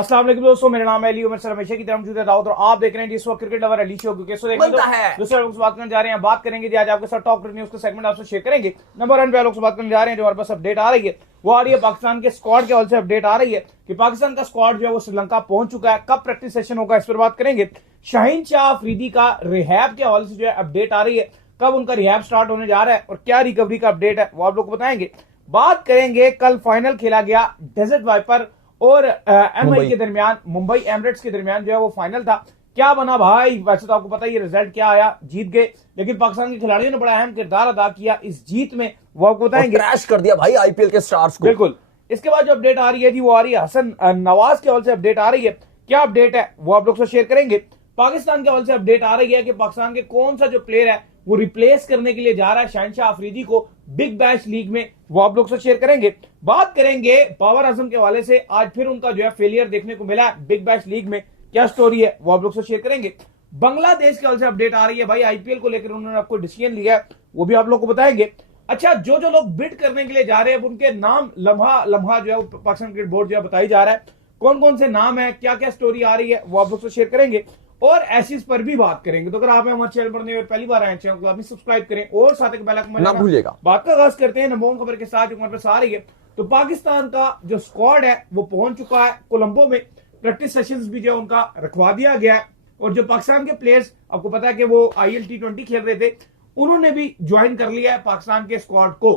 अस्सलाम वालेकुम दोस्तों, मेरा नाम है अली उमर सर, हमेशा की तरह मौजूद है दाऊद और आप देख रहे हैं जिस वक्त क्रिकेट लवर अली शो क्योंकि बनता है। दूसरे लोग से बात करने जा रहे हैं। बात करेंगे जी आज आपके साथ टॉप क्रिकेट न्यूज का सेगमेंट आपसे शेयर करेंगे। नंबर 1 पे लोग से बात करने जा रहे हैं जो हमारे पास अपडेट आ रही है वो आ रही है पाकिस्तान के स्क्वाड के हवाले से अपडेट आ रही है कि पाकिस्तान का स्क्वाड जो है वो श्रीलंका पहुंच चुका है। कब प्रैक्टिस सेशन होगा इस पर बात करेंगे। शाहीन शाह अफरीदी का रिहैब के हवाले से जो है अपडेट आ रही है, कब उनका रिहैब स्टार्ट होने जा रहा है और क्या रिकवरी का अपडेट है वो आप लोग को बताएंगे। बात करेंगे कल फाइनल खेला गया डेजर्ट वाइपर और एमआई के दरमियान, मुंबई एमिरेट्स के दरमियान जो है वो फाइनल था। क्या बना भाई, वैसे तो आपको पता ही रिजल्ट क्या आया, जीत गए, लेकिन पाकिस्तान के खिलाड़ियों ने बड़ा अहम किरदार अदा किया इस जीत में, वो आपको बताएंगे। क्रैश कर दिया भाई आईपीएल के स्टार्स को। बिल्कुल। इसके बाद जो अपडेट आ रही है जी वो आ रही है हसन नवाज के हवाले से अपडेट आ रही है। क्या अपडेट है वो आप लोग से शेयर करेंगे। पाकिस्तान के हवाले से अपडेट आ रही है कि पाकिस्तान के कौन सा जो प्लेयर है वो रिप्लेस करने के लिए जा रहा है शाहीन शाह अफरीदी को बिग बैश लीग में, वो आप लोग से शेयर करेंगे। बात करेंगे बाबर आजम के हवाले से, आज फिर उनका जो है फेलियर देखने को मिला है बिग बैश लीग में, क्या स्टोरी है वो आप लोग से शेयर करेंगे। बांग्लादेश के हवाले से अपडेट आ रही है भाई, आईपीएल को लेकर उन्होंने आपको डिसीजन लिया है वो भी आप लोग को बताएंगे। अच्छा, जो जो लोग बिड करने के लिए जा रहे हैं उनके नाम लम्हा लम्हा जो है पाकिस्तान क्रिकेट बोर्ड जो है बताई जा रहा है, कौन कौन से नाम है, क्या क्या स्टोरी आ रही है वो आप लोग से शेयर करेंगे और एसिस पर भी बात करेंगे। तो अगर आप हमारे चैनल पर नए पहली बार आए चैनल को आप भी सब्सक्राइब करें और साथ एक बेल आइकन ना भूलिएगा। बात का आगाज करते हैं नंबर 1 खबर के साथ जो हमारे पास आ रही है। तो पाकिस्तान का जो स्क्वाड है वो पहुंच चुका है कोलंबो में, प्रैक्टिस सेशंस भी जो उनका रखवा दिया गया है और जो पाकिस्तान के प्लेयर्स, आपको पता है कि वो आईएल T20 खेल रहे थे, उन्होंने भी ज्वाइन कर लिया है पाकिस्तान के स्क्वाड को।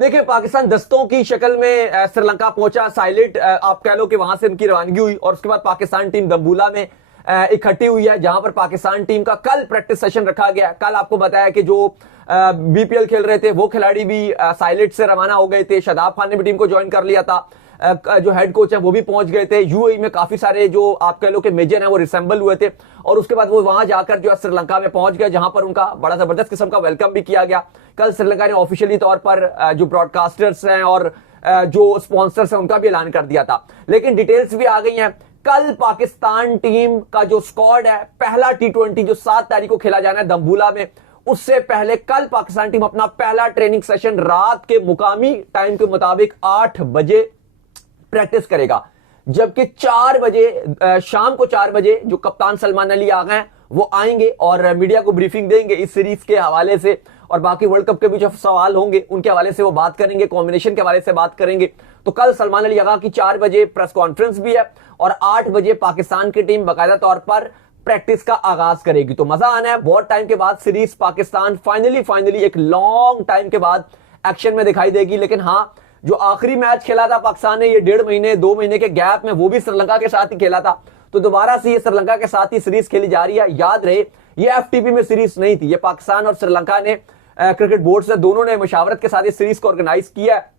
देखिए, पाकिस्तान दस्तों की शक्ल में श्रीलंका पहुंचा, साइलेंट आप कह लो कि वहां से उनकी रवानगी हुई और उसके बाद पाकिस्तान टीम दम्बूला में इकट्ठी हुई है, जहां पर पाकिस्तान टीम का कल प्रैक्टिस सेशन रखा गया। कल आपको बताया कि जो बीपीएल खेल रहे थे वो खिलाड़ी भी साइलेंट से रवाना हो गए थे। शादाब खान ने भी टीम को ज्वाइन कर लिया था, जो हेड कोच है वो भी पहुंच गए थे। यूएई में काफी सारे जो आप कह लो कि मेजर हैं वो रिसेंबल हुए थे और उसके बाद वो वहां जाकर जो है श्रीलंका में पहुंच गए, जहां पर उनका बड़ा जबरदस्त किस्म का वेलकम भी किया गया। कल श्रीलंका ने ऑफिशियली तौर पर जो ब्रॉडकास्टर्स हैं और जो स्पॉन्सर्स हैं उनका भी ऐलान कर दिया था, लेकिन डिटेल्स भी आ गई हैं। कल पाकिस्तान टीम का जो स्क्वाड है, पहला T20 जो 7 तारीख को खेला जाना है दम्बूला में, उससे पहले कल पाकिस्तान टीम अपना पहला ट्रेनिंग सेशन रात के मुकामी टाइम के मुताबिक 8 बजे प्रैक्टिस करेगा, जबकि 4 बजे शाम को 4 बजे जो कप्तान सलमान अली आ गए हैं वो आएंगे और मीडिया को ब्रीफिंग देंगे इस सीरीज के हवाले से और बाकी वर्ल्ड कप के भी जो सवाल होंगे उनके हवाले से वो बात करेंगे, कॉम्बिनेशन के हवाले से बात करेंगे। तो कल सलमान अली आगा की 4 बजे प्रेस कॉन्फ्रेंस भी है और 8 बजे पाकिस्तान की टीम बाकायदा तौर पर प्रैक्टिस का आगाज करेगी। तो मजा आना है, बहुत टाइम के बाद सीरीज पाकिस्तान फाइनली एक लॉन्ग टाइम के बाद एक्शन में दिखाई देगी। लेकिन हाँ, जो आखिरी मैच खेला था पाकिस्तान ने ये 1.5 महीने 2 महीने के गैप में, वो भी श्रीलंका के साथ ही खेला था, तो दोबारा से ये श्रीलंका के साथ ही सीरीज खेली जा रही है। याद रहे ये एफटीपी में सीरीज नहीं थी, ये पाकिस्तान और श्रीलंका ने क्रिकेट बोर्ड से दोनों ने मशावरत के साथ इस सीरीज को ऑर्गेनाइज किया है।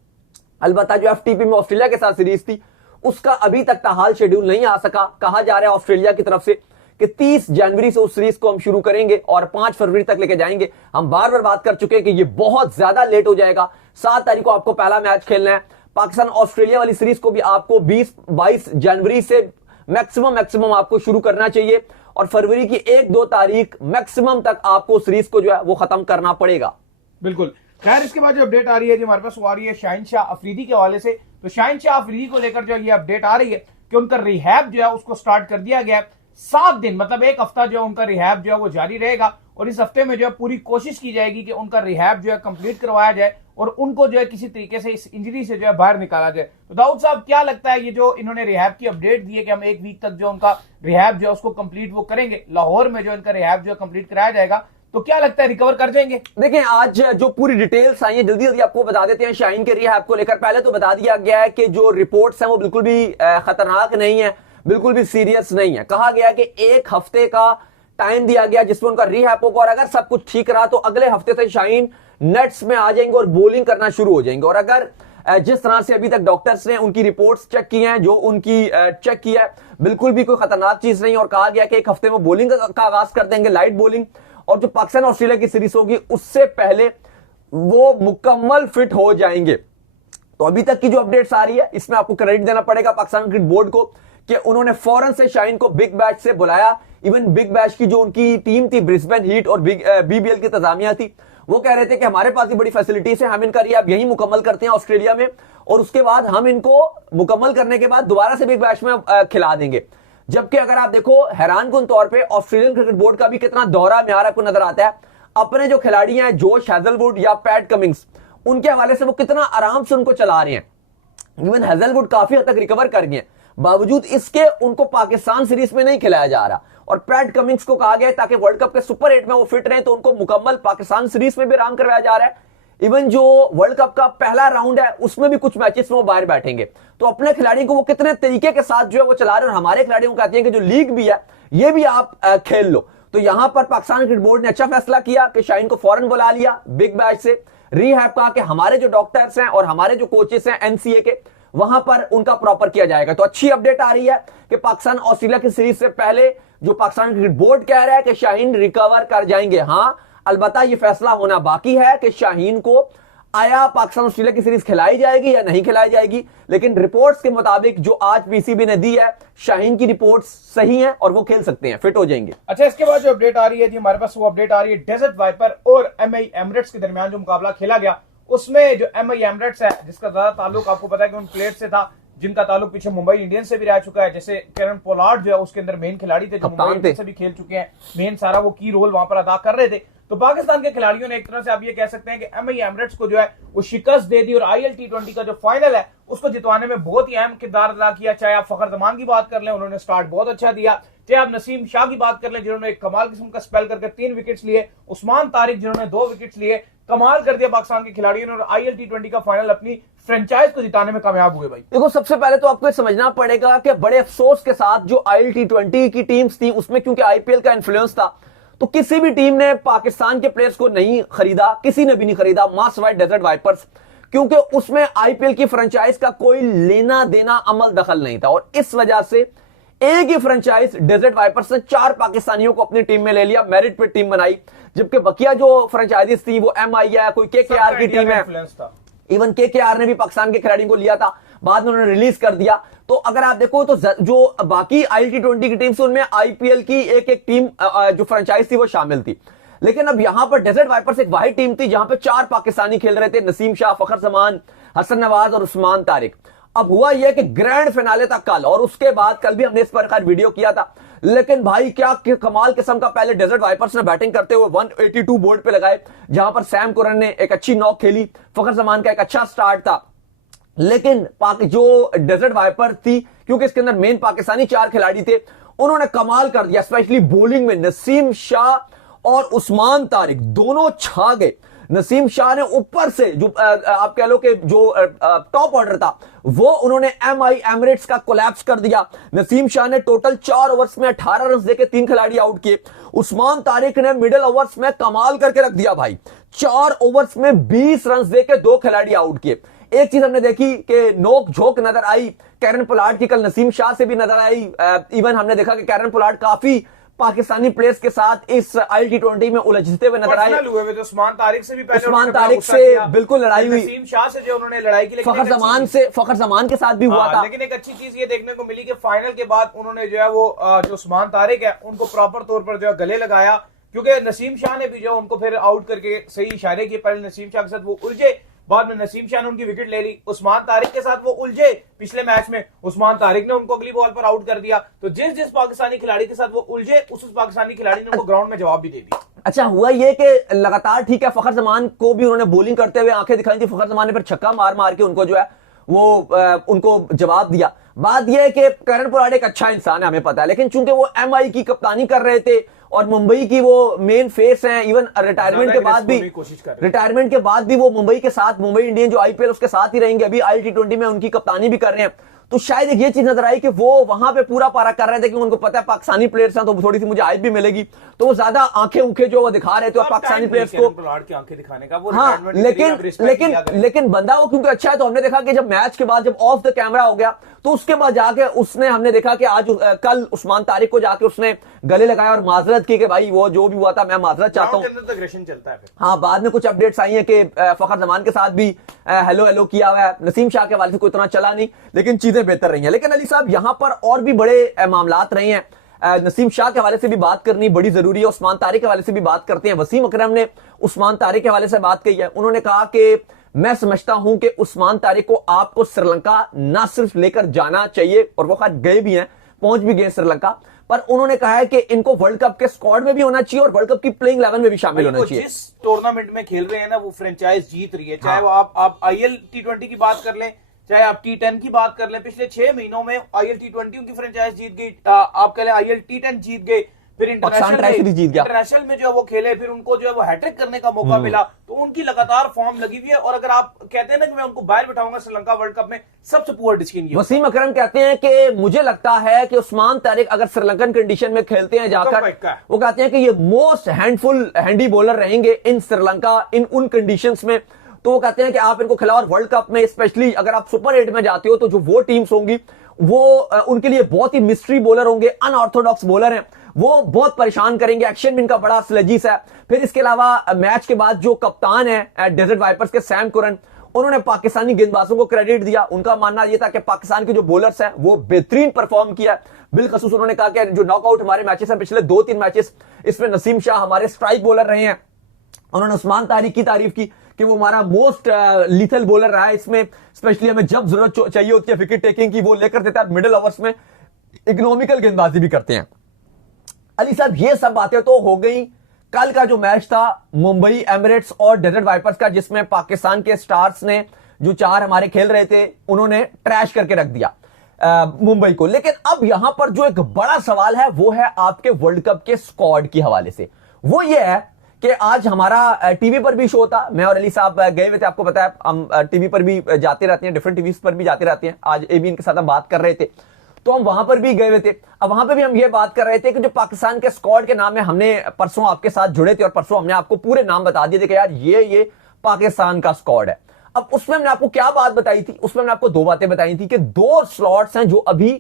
अलबत्ता जो एफटीपी में ऑस्ट्रेलिया के साथ सीरीज थी उसका अभी तक ताहाल शेड्यूल नहीं आ सका। कहा जा रहा है ऑस्ट्रेलिया की तरफ से कि 30 जनवरी से उस सीरीज को हम शुरू करेंगे और 5 फरवरी तक लेके जाएंगे। हम बार बार बात कर चुके हैं कि ये बहुत ज्यादा लेट हो जाएगा। 7 तारीख को आपको पहला मैच खेलना है। पाकिस्तान ऑस्ट्रेलिया वाली सीरीज को भी आपको 20-22 जनवरी से मैक्सिमम आपको शुरू करना चाहिए और फरवरी की 1-2 तारीख मैक्सिमम तक आपको सीरीज को जो है वो खत्म करना पड़ेगा। बिल्कुल। खैर, इसके बाद जो अपडेट आ रही है जी हमारे पास वो आ रही है शाहीन शाह अफरीदी के हवाले से। तो शाहीन शाह अफरीदी को लेकर जो ये अपडेट आ रही है कि उनका रिहैब जो है उसको स्टार्ट कर दिया गया है। 7 दिन मतलब 1 हफ्ता जो है उनका रिहैब जो है वो जारी रहेगा और इस हफ्ते में जो है पूरी कोशिश की जाएगी कि उनका रिहैब जो है कंप्लीट करवाया जाए और उनको जो है किसी तरीके से इस इंजरी से जो है बाहर निकाला जाए। तो दाऊद साहब, क्या लगता है ये जो इन्होंने रिहैब की अपडेट दी है कि हम 1 वीक तक जो उनका रिहैब जो है उसको कंप्लीट वो करेंगे, लाहौर में जो इनका रिहैब जो है कंप्लीट कराया जाएगा, तो क्या लगता है रिकवर कर जाएंगे? देखिए, आज जो पूरी डिटेल्स आई है जल्दी आपको बता देते हैं शाहीन के रिहैब को लेकर। पहले तो बता दिया गया है कि जो रिपोर्ट्स हैं वो बिल्कुल भी खतरनाक नहीं है, बिल्कुल भी सीरियस नहीं है। कहा गया कि 1 हफ्ते का टाइम दिया गया जिसमें उनका रिहैब होगा और अगर सब कुछ ठीक रहा तो अगले हफ्ते से शाहीन नेट्स में आ जाएंगे और बॉलिंग करना शुरू हो जाएंगे। और अगर जिस तरह से अभी तक डॉक्टर्स ने उनकी रिपोर्ट्स चेक की हैं, जो उनकी चेक किया है, बिल्कुल भी कोई खतरनाक चीज नहीं। और कहा गया कि 1 हफ्ते में बॉलिंग का आगाज कर देंगे, लाइट बॉलिंग, और जो पाकिस्तान ऑस्ट्रेलिया की सीरीज होगी उससे पहले वो मुकम्मल फिट हो जाएंगे। तो अभी तक की जो अपडेट्स आ रही है इसमें आपको क्रेडिट देना पड़ेगा पाकिस्तान क्रिकेट बोर्ड को कि उन्होंने फौरन से शाहीन को बिग बैश से बुलाया। इवन बिग बैश की जो उनकी टीम थी ब्रिस्बेन हीट और बीबीएल की इंतजामिया थी, वो कह रहे थे कि हमारे पास भी बड़ी फैसिलिटीज है, हम इनका रिहैब यही मुकम्मल करते हैं ऑस्ट्रेलिया में, और उसके बाद हम इनको मुकम्मल करने के बाद दोबारा से बिग बैश में खिला देंगे। जबकि अगर आप देखो, हैरानकुन तौर पे ऑस्ट्रेलियन क्रिकेट बोर्ड का भी कितना दोहरा म्यार आपको नजर आता है। अपने जो खिलाड़ी हैं जोश हैजलवुड या पैट कमिंग्स, उनके हवाले से वो कितना आराम से उनको चला रहे हैं। इवन हैजलवुड काफी हद तक रिकवर कर गए, बावजूद इसके उनको पाकिस्तान सीरीज में नहीं खिलाया जा रहा। और पैट कमिंग्स को कहा गया है ताकि वर्ल्ड कप के सुपर 8 में वो फिट रहे, तो उनको मुकम्मल पाकिस्तान सीरीज में भी आराम करवाया जा रहा है। इवन जो वर्ल्ड कप का पहला राउंड है उसमें भी कुछ मैचेस में वो बाहर बैठेंगे। तो अपने खिलाड़ियों को वो कितने तरीके के साथ जो है वो चला रहे हैं, और हमारे खिलाड़ियों को कहते हैं कि जो लीग भी है ये भी आप खेल लो। तो यहां पर पाकिस्तान क्रिकेट बोर्ड ने अच्छा फैसला किया कि शाहीन को फौरन बुला लिया बिग बैश से, रिहैब कहा कि हमारे जो डॉक्टर्स हैं और हमारे जो कोचेस हैं एनसीए के, वहां पर उनका प्रॉपर किया जाएगा। तो अच्छी अपडेट आ रही है कि पाकिस्तान ऑस्ट्रेलिया की सीरीज से पहले जो पाकिस्तान क्रिकेट बोर्ड कह रहा है कि शाहीन रिकवर कर जाएंगे। हां, अलबत्ता यह फैसला होना बाकी है कि शाहीन को आया पाकिस्तान ऑस्ट्रेलिया की सीरीज खिलाई जाएगी या नहीं खिलाई जाएगी। लेकिन रिपोर्ट्स के मुताबिक जो आज पीसीबी ने दी है, शाहीन की रिपोर्ट्स सही हैं और वो खेल सकते हैं, फिट हो जाएंगे। अच्छा, इसके बाद जो अपडेट आ रही है जी हमारे पास, वो अपडेट आ रही है डेजर्ट वाइपर और एमआई एमिरेट्स के दरमियान जो मुकाबला खेला गया, उसमें जो एमआई एमिरेट्स है जिसका ज्यादा ताल्लुक आपको पता है कि उन प्लेयर्स से था जिनका ताल्लुक पीछे मुंबई इंडियंस से भी रह चुका है। जैसे कैरन पोलार्ड जो है उसके अंदर मेन खिलाड़ी थे, जो मुंबई इंडियंस से भी खेल चुके हैं, मेन सारा वो की रोल वहां पर अदा कर रहे थे। तो पाकिस्तान के खिलाड़ियों ने एक तरह से आप ये कह सकते हैं कि एमआई एमिरेट्स को जो है वो शिकस्त दे दी, और आईएल टी20 का जो फाइनल है उसको जितवाने में बहुत ही अहम किरदार अदा किया। चाहे आप फखर जमान की बात कर लें, उन्होंने स्टार्ट बहुत अच्छा दिया, चाहे आप नसीम शाह की बात कर लें जिन्होंने एक कमाल किस्म का स्पेल करके 3 विकेट्स लिए, उस्मान तारिक जिन्होंने 2 विकेट्स लिए, कमाल कर दिया पाकिस्तान के खिलाड़ियों ने, और आईएल टी20 का फाइनल अपनी फ्रेंचाइज को जिताने में कामयाब हुए। भाई देखो, सबसे पहले तो आपको समझना पड़ेगा कि बड़े अफसोस के साथ जो आईएल टी20 की टीम्स थी उसमें क्योंकि आईपीएल का इन्फ्लुएंस था, तो किसी भी टीम ने पाकिस्तान के प्लेयर्स को नहीं खरीदा, किसी ने भी नहीं खरीदा, मास वाइड डेजर्ट वाइपर्स, क्योंकि उसमें आईपीएल की फ्रेंचाइज का कोई लेना देना अमल दखल नहीं था। और इस वजह से एक ही फ्रेंचाइज डेजर्ट वाइपर्स ने 4 पाकिस्तानियों को अपनी टीम में ले लिया, मेरिट पे टीम बनाई, जबकि बकिया जो फ्रेंचाइजीज थी वो एमआई है, कोई केकेआर की टीम है, इवन केकेआर ने भी पाकिस्तान के खिलाड़ियों को लिया था, बाद में उन्होंने रिलीज कर दिया। तो अगर आप देखो तो जो बाकी आईएल टी20 की टीम से उनमें आईपीएल की एक टीम जो फ्रेंचाइज थी वो शामिल थी। लेकिन अब यहां पर डेजर्ट वाइपर्स एक वाहिद टीम थी जहां पे 4 पाकिस्तानी खेल रहे थे, नसीम शाह, फखर जमान, हसन नवाज और उस्मान तारिक। अब हुआ यह कि ग्रैंड फिनाले था कल, और उसके बाद कल भी हमने इस पर वीडियो किया था, लेकिन भाई क्या कमाल किस्म का पहले डेजर्ट वाइपर्स ने बैटिंग करते हुए 182 बोर्ड पे लगाए, जहां पर सैम कुरन ने एक अच्छी नॉक खेली, फखर जमान का एक अच्छा स्टार्ट था। लेकिन जो डेजर्ट वाइपर थी, क्योंकि इसके अंदर मेन पाकिस्तानी 4 खिलाड़ी थे, उन्होंने कमाल कर दिया, स्पेशली बॉलिंग में नसीम शाह और उस्मान तारिक दोनों छा गए। नसीम शाह ने ऊपर से जो आप कह लो कि जो टॉप ऑर्डर था वो उन्होंने एमआई एमिरेट्स का कोलैप्स कर दिया। नसीम शाह ने टोटल 4 ओवर्स में 18 रन देके 3 खिलाड़ी आउट किए। उस्मान तारिक ने मिडिल ओवर्स में कमाल करके रख दिया भाई, 4 ओवर्स में 20 रन देके 2 खिलाड़ी आउट किए। एक चीज हमने देखी कि नोक झोंक नजर आई कैरन पोलार्ड की, कल नसीम शाह से भी नजर आई। इवन हमने देखा कि कैरन पोलार्ड काफी पाकिस्तानी प्लेयर्स के साथ इस आईएल टी20 में उलझते हुए नजर आए। तो उस्मान तारिक से भी पहले, उस्मान तारिक से बिल्कुल लड़ाई हुई, नसीम शाह से जो उन्होंने लड़ाई की, फखर जमान के साथ भी हुआ था। लेकिन एक अच्छी चीज ये देखने को मिली कि फाइनल के बाद उन्होंने जो है वो जो उस्मान तारिक है उनको प्रॉपर तौर पर जो है गले लगाया, क्योंकि नसीम शाह ने भी जो उनको फिर आउट करके सही इशारे किए। पहले नसीम शाह के साथ वो उलझे, बाद में नसीम शाह ने उनकी विकेट ले ली। उस्मान तारिक के साथ वो उलझे पिछले मैच में, उस्मान तारिक ने उनको अगली बॉल पर आउट कर दिया। तो जिस पाकिस्तानी खिलाड़ी के साथ वो उलझे, उस पाकिस्तानी खिलाड़ी ने उनको ग्राउंड में जवाब भी दे दिया। अच्छा, हुआ ये कि लगातार ठीक है, फखर जमान को भी उन्होंने बॉलिंग करते हुए आंखें दिखाई थी, फखर जमान ने फिर छक्का मार मार के उनको जो है वो उनको जवाब दिया। बात यह है कि कैरन पोलार्ड एक अच्छा इंसान है, हमें पता है, लेकिन चूंकि वो एमआई की कप्तानी कर रहे थे और मुंबई की वो मेन फेस हैं, इवन रिटायरमेंट के बाद भी वो मुंबई के साथ, मुंबई इंडियन जो आईपीएल उसके साथ ही रहेंगे, अभी आईएल टी20 में उनकी कप्तानी भी कर रहे हैं। तो शायद ये चीज नजर आई कि वो वहां पे पूरा पारा कर रहे थे कि उनको पता है पाकिस्तानी प्लेयर्स हैं तो थोड़ी सी मुझे आयत भी मिलेगी, तो वो ज्यादा आंखें उंखें जो वो दिखा रहे थे पाकिस्तानी प्लेयर्स को, आंखें दिखाने का वो। हाँ, लेकिन बंदा वो क्योंकि अच्छा है, तो हमने देखा कि जब मैच के बाद जब ऑफ द कैमरा हो गया तो उसके बाद जाके उसने, हमने देखा कि आज कल उस्मान तारिक को जाके उसने गले लगाया और माजरत की कि भाई वो जो भी हुआ था मैं माजरत चाहता हूँ। चलता है। हाँ, बाद में कुछ अपडेट्स आई है कि फखर जमान के साथ भी हेलो हेलो किया हुआ है। नसीम शाह के वाले से कोई इतना चला नहीं, लेकिन चीजें बेहतर रही हैं। लेकिन अली साहब, यहां पर और भी बड़े मामलात रहे हैं। नसीम शाह के हवाले से भी बात करनी बड़ी जरूरी है, उस्मान तारिक के हवाले से भी बात करते हैं। वसीम अकरम ने उस्मान तारिक के हवाले से बात कही है। उन्होंने कहा कि मैं समझता हूं कि उस्मान तारिक को आपको श्रीलंका ना सिर्फ लेकर जाना चाहिए, और वो खैर गए भी हैं, पहुंच भी गए श्रीलंका, पर उन्होंने कहा है कि इनको वर्ल्ड कप के स्क्वाड में भी होना चाहिए और वर्ल्ड कप की प्लेइंग 11 में भी शामिल होना चाहिए। जिस टूर्नामेंट में खेल रहे हैं ना, वो फ्रेंचाइज जीत रही है, चाहे वो आप आईएल T20 की बात कर लें, चाहे आप T10 की बात कर लें। पिछले 6 महीनों में आईएल T20 उनकी फ्रेंचाइज जीत गई, आप कह लें आईएल T10 जीत गए, फिर इंटरनेशनल में जो है वो खेले, फिर उनको जो है वो हैट्रिक करने का मौका मिला। तो उनकी लगातार फॉर्म लगी हुई है, और अगर आप कहते हैं ना कि मैं उनको बाहर बिठाऊंगा श्रीलंका वर्ल्ड कप में, सबसे पुअर डिसीजन ये। वसीम अकरम कहते हैं कि मुझे लगता है कि उस्मान तारिक अगर श्रीलंकन कंडीशन में खेलते हैं जाकर, वो कहते हैं कि ये मोस्ट हैंडी बॉलर रहेंगे इन श्रीलंका इन उन कंडीशंस में। तो वो कहते हैं कि आप इनको खिलाओ, और वर्ल्ड कप में स्पेशली अगर आप सुपर 8 में जाते हो तो जो वो टीम्स होंगी वो उनके लिए बहुत ही मिस्ट्री बॉलर होंगे, अनऑर्थोडॉक्स बॉलर हैं, वो बहुत परेशान करेंगे। एक्शन भी इनका बड़ा स्लेजिस है। फिर इसके अलावा मैच के बाद जो कप्तान है डेजर्ट वाइपर्स के सैम कुरन, उन्होंने पाकिस्तानी गेंदबाजों को क्रेडिट दिया। उनका मानना यह था कि पाकिस्तान के जो बॉलर्स हैं वो बेहतरीन परफॉर्म किया। बिलखसूस उन्होंने कहा कि जो नॉकआउट हमारे मैचेस हैं पिछले 2-3 मैचेस, इसमें नसीम शाह हमारे स्ट्राइक बॉलर रहे हैं। उन्होंने उस्मान तारिक की तारीफ की कि वो हमारा मोस्ट लीथल बॉलर रहा है, इसमें स्पेशली हमें जब जरूरत चाहिए होती है विकेट टेकिंग की वो लेकर देता है, मिडिल ओवर्स में इकोनॉमिकल गेंदबाजी भी करते हैं। अली साहब, ये सब बातें तो हो गई। कल का जो मैच था मुंबई एमिरेट्स और डेजर्ट वाइपर्स का, जिसमें पाकिस्तान के स्टार्स ने जो 4 हमारे खेल रहे थे उन्होंने ट्रैश करके रख दिया मुंबई को। लेकिन अब यहां पर जो एक बड़ा सवाल है वो है आपके वर्ल्ड कप के स्क्वाड के हवाले से। वो ये है कि आज हमारा टीवी पर भी शो था, मैं और अली साहब गए हुए थे, आपको पता है हम टीवी पर भी जाते रहते हैं, डिफरेंट टीवी पर भी जाते रहते हैं। आज एबीएन के साथ हम बात कर रहे थे तो हम वहां पर भी गए हुए थे। अब वहां पर भी हम ये बात कर रहे थे कि जो पाकिस्तान के स्क्वाड के नाम है, हमने परसों आपके साथ जुड़े थे और परसों हमने आपको पूरे नाम बता दिए थे कि यार ये पाकिस्तान का स्क्वाड है। अब उसमें हमने आपको क्या बात बताई थी? उसमें हमने आपको 2 बातें बताई थी कि 2 स्लॉट्स हैं जो अभी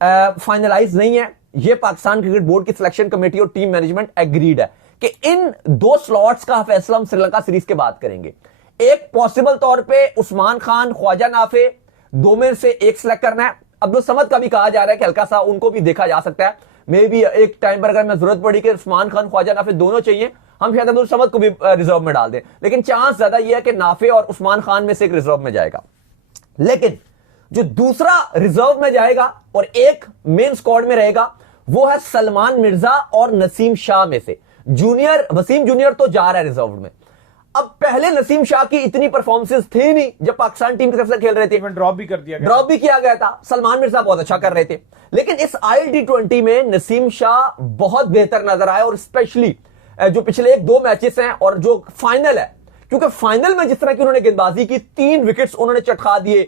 फाइनलाइज नहीं है। ये पाकिस्तान क्रिकेट बोर्ड की सिलेक्शन कमेटी और टीम मैनेजमेंट एग्रीड है कि इन 2 स्लॉट्स का फैसला हम श्रीलंका सीरीज के बाद करेंगे। एक पॉसिबल तौर पे उस्मान खान, ख्वाजा नाफे, 2 में से एक सिलेक्ट करना है। अब्दुल समद का भी कहा जा रहा है कि हल्का सा उनको भी देखा जा सकता है, मे बी एक टाइम पर अगर मैं जरूरत पड़ी कि उस्मान खान, ख्वाजा नाफे दोनों चाहिए, हम शायद अब्दुल समद को भी रिजर्व में डाल दें। लेकिन चांस ज्यादा यह है कि नाफे और उस्मान खान में से एक रिजर्व में जाएगा। लेकिन जो दूसरा रिजर्व में जाएगा और एक मेन स्क्वाड में रहेगा वो है सलमान मिर्जा और नसीम शाह में से। जूनियर वसीम जूनियर तो जा रहा है रिजर्व में। अब पहले नसीम शाह की इतनी परफॉर्मेंसेस थी नहीं जब पाकिस्तान टीम की तरफ से खेल रहे थे, ड्रॉप भी किया गया था। सलमान मिर्जा बहुत अच्छा कर रहे थे, लेकिन इस आईएल T20 में नसीम शाह बहुत बेहतर नजर आए, और स्पेशली जो पिछले 1-2 मैचेस हैं और जो फाइनल है, क्योंकि फाइनल में जिस तरह की उन्होंने गेंदबाजी की, 3 विकेट्स उन्होंने चटका दिए,